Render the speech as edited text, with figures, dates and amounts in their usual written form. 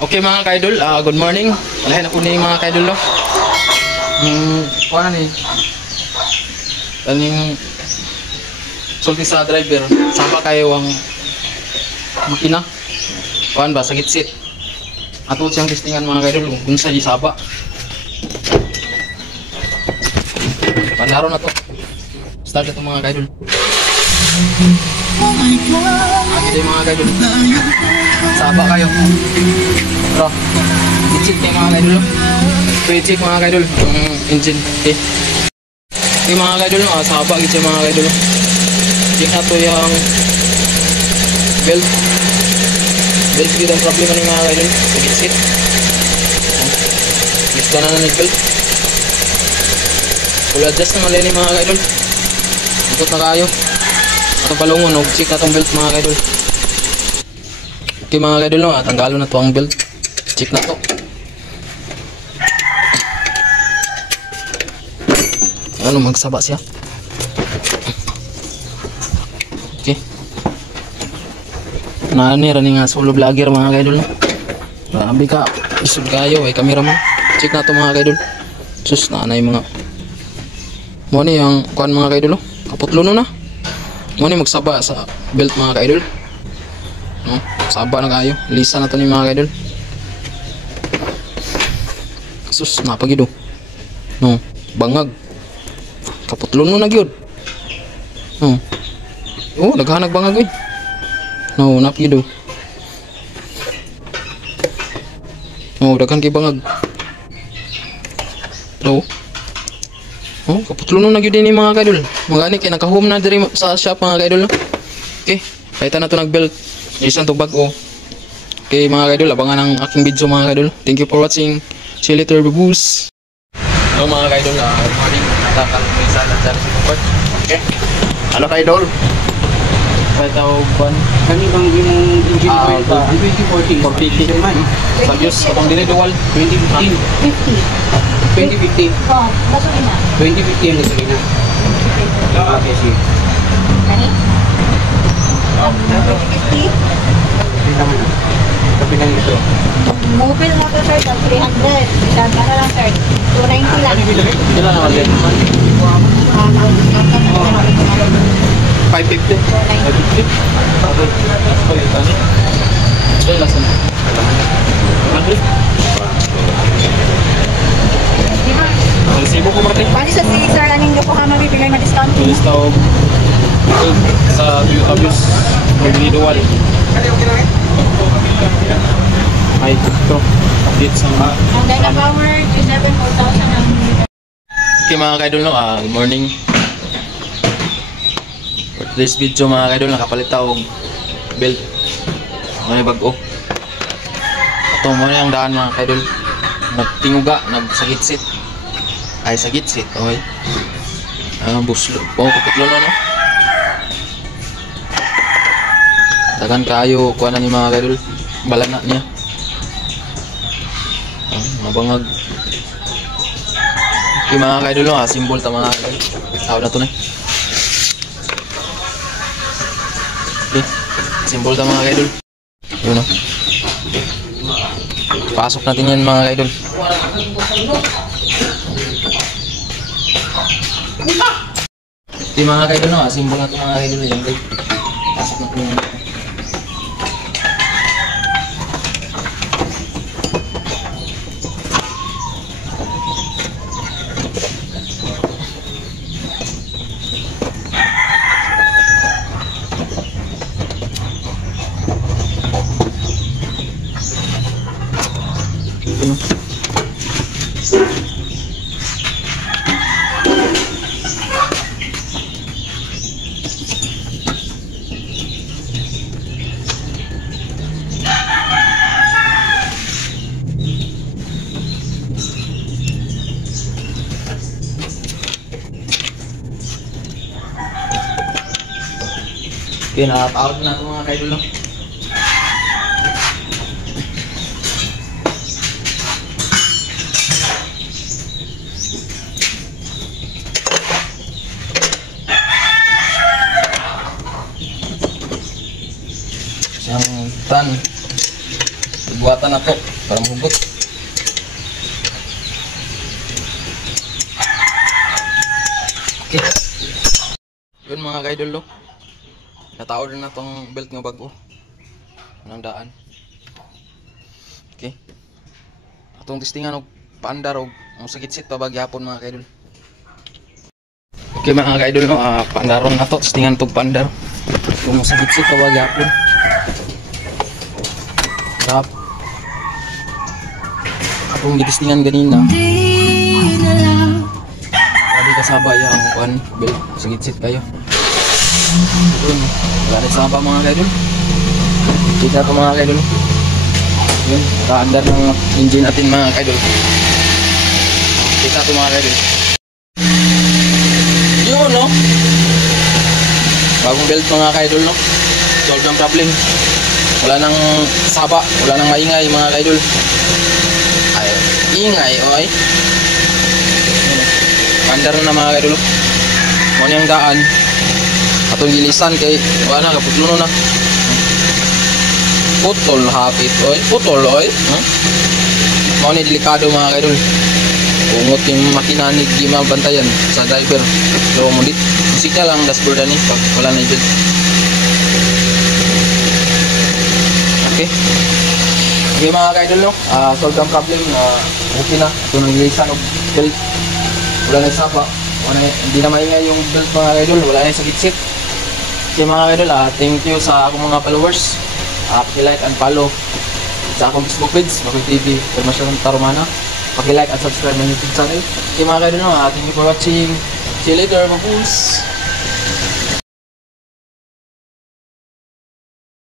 Okay mga kaidol, good morning. Alahin ako ni mga kaidol no. Kuha ni. Kaning sulti sa driver, sapa kayo ang makina. Kuan ba sa gitsit. Ato siyang testingan mga kaidol kung sa isaba. Panaro na to. Start ito mga kaidol. Agi mga kaidol. Saba kayo. Bro, i-check kayo mga kaidol. I-check mga kaidol yung engine. Okay. Okay mga kaidol, saba gitu mga kaidol. Check na to yung belt. Belt gitu ang problema ni mga kaidol. Sit. Gusto na ng belt. Full adjust naman din mga kaidol. Ikot na kayo. Atong palungon, check na tong belt mga kaidol. Okay mga kaidol, no, tanggalon na to ang belt. Check na to. Ano, magsaba siya. Okay. Nani rani nga solo vlogger mga kaidol. Grabe ka, isod kayo ay cameraman. Check na to mga kaidol. Sus na anay mga. Mo ni ang kuan mga kaidol, kaputlo no na. Mo ni magsaba sa belt mga kaidol. No, saba na kayo. Lisa na to ni mga kaidol. Sus, napagido. No, bangag. Kaputlon mo na gyud. No. Oh, naghanag bangag eh. No, napagido. No, daghan kay bangag. No. Oh, kaputlon na gyud ni mga kaidol. Magani kay naka-home na diri sa shop mga kaidol. Okay, paitan na to nag-belt. Isang to bag-o. Okay mga kaidol, abangan ang aking video mga kaidol. Thank you for watching. See you later, baboos. Hello mga kaidol, good morning. Natakalmisa lang sa support. Okay. Ano kaidol? Paitaw ban. Kani bang imong engine oil ba? 2014. 40 man. Sa Diyos, atong dili dual. 2015. 2015. Oh, gasolina. 2015 ang gasolina. Okay, sige. Kani? 20 2050? naman na. Kapilang ito. Mobile mo to sir, 300. Isang ka na lang sir. 290 lang. Sila naman din. 550. 550. Okay. Ito yung lasa na. 100. Resibo ko mati. Pwede sa si sir, aning po ka mabibigay ma-discount? Tulis tawag sa Toyota Vios individual. Ay, ito. Update sa mga. And then the power, 4,000 ang... Okay mga kaidol, no? Good morning. For today's video mga kaidol, nakapalit ako belt. Ano yung bag-o. Ito muna yung daan mga kaidol. Nagtinguga, nagsagitsit. Ay, sagitsit. Okay. Buslo. Kaputlo no, no? Tagan kayo, kuha na ni mga kaidol. Balana niya. Mabangag. Okay mga kaidol, no? Simbol ta mga kaidol. Tawag na to na. Okay. Simbol ta mga kaidol. Yun, no? Pasok natin yan mga kaidol. Di mga kaidol, no? Simbol na ito mga kaidol. Yan, kayo. Pasok natin yan. Okay, nakatawag na ito mga kaidol, no? Isang tan. Buatan na to para mahugot. Okay. Yun mga kaidol, nataod na tong belt nga bago. Anong daan. Okay. Atong testingan og paandar og sakit-sit pa bagyapon mga kaidol. Okay mga kaidol, no, paandaron na to, testingan tong paandar. Kung sakit-sit pa bagyapon. Tap. Atong gitistingan ganina. Sabi kasaba yung kuan belt, sakit-sit kayo. Yun, wala na saba mga kaidol. Kita ko mga kaidol. Yun, kaandar ng engine natin mga kaidol. Kita ko mga kaidol. Yun, no? Bagong belt mga kaidol, no? Solve ang problem. Wala nang saba, wala nang maingay mga kaidol. Ay, ingay, oy. Kaandar na mga kaidol. Muna yung daan. Atong gilisan kay wala na, kaputlo na. Putol hapit, oy. Putol, oy. Mao ni delikado mga kaidol. Ungot yung makina ni di mabantayan sa driver. So mo dit musika lang dashboard ani pag wala na belt. Okay. Okay mga kaidol, no. Solve ang problem na okay na. Ito nang gilisan og belt. Wala na sapa. Hindi na maingay yung belt mga kaidol. Wala na sakit-sit. Okay mga kaidol, thank you sa akong mga followers. Paki-like and follow sa akong Facebook page, Makoy TV, Permasyon Tarumana. Paki-like at subscribe ng YouTube channel. Okay mga kaidol, thank you for watching. See you later, mga boss.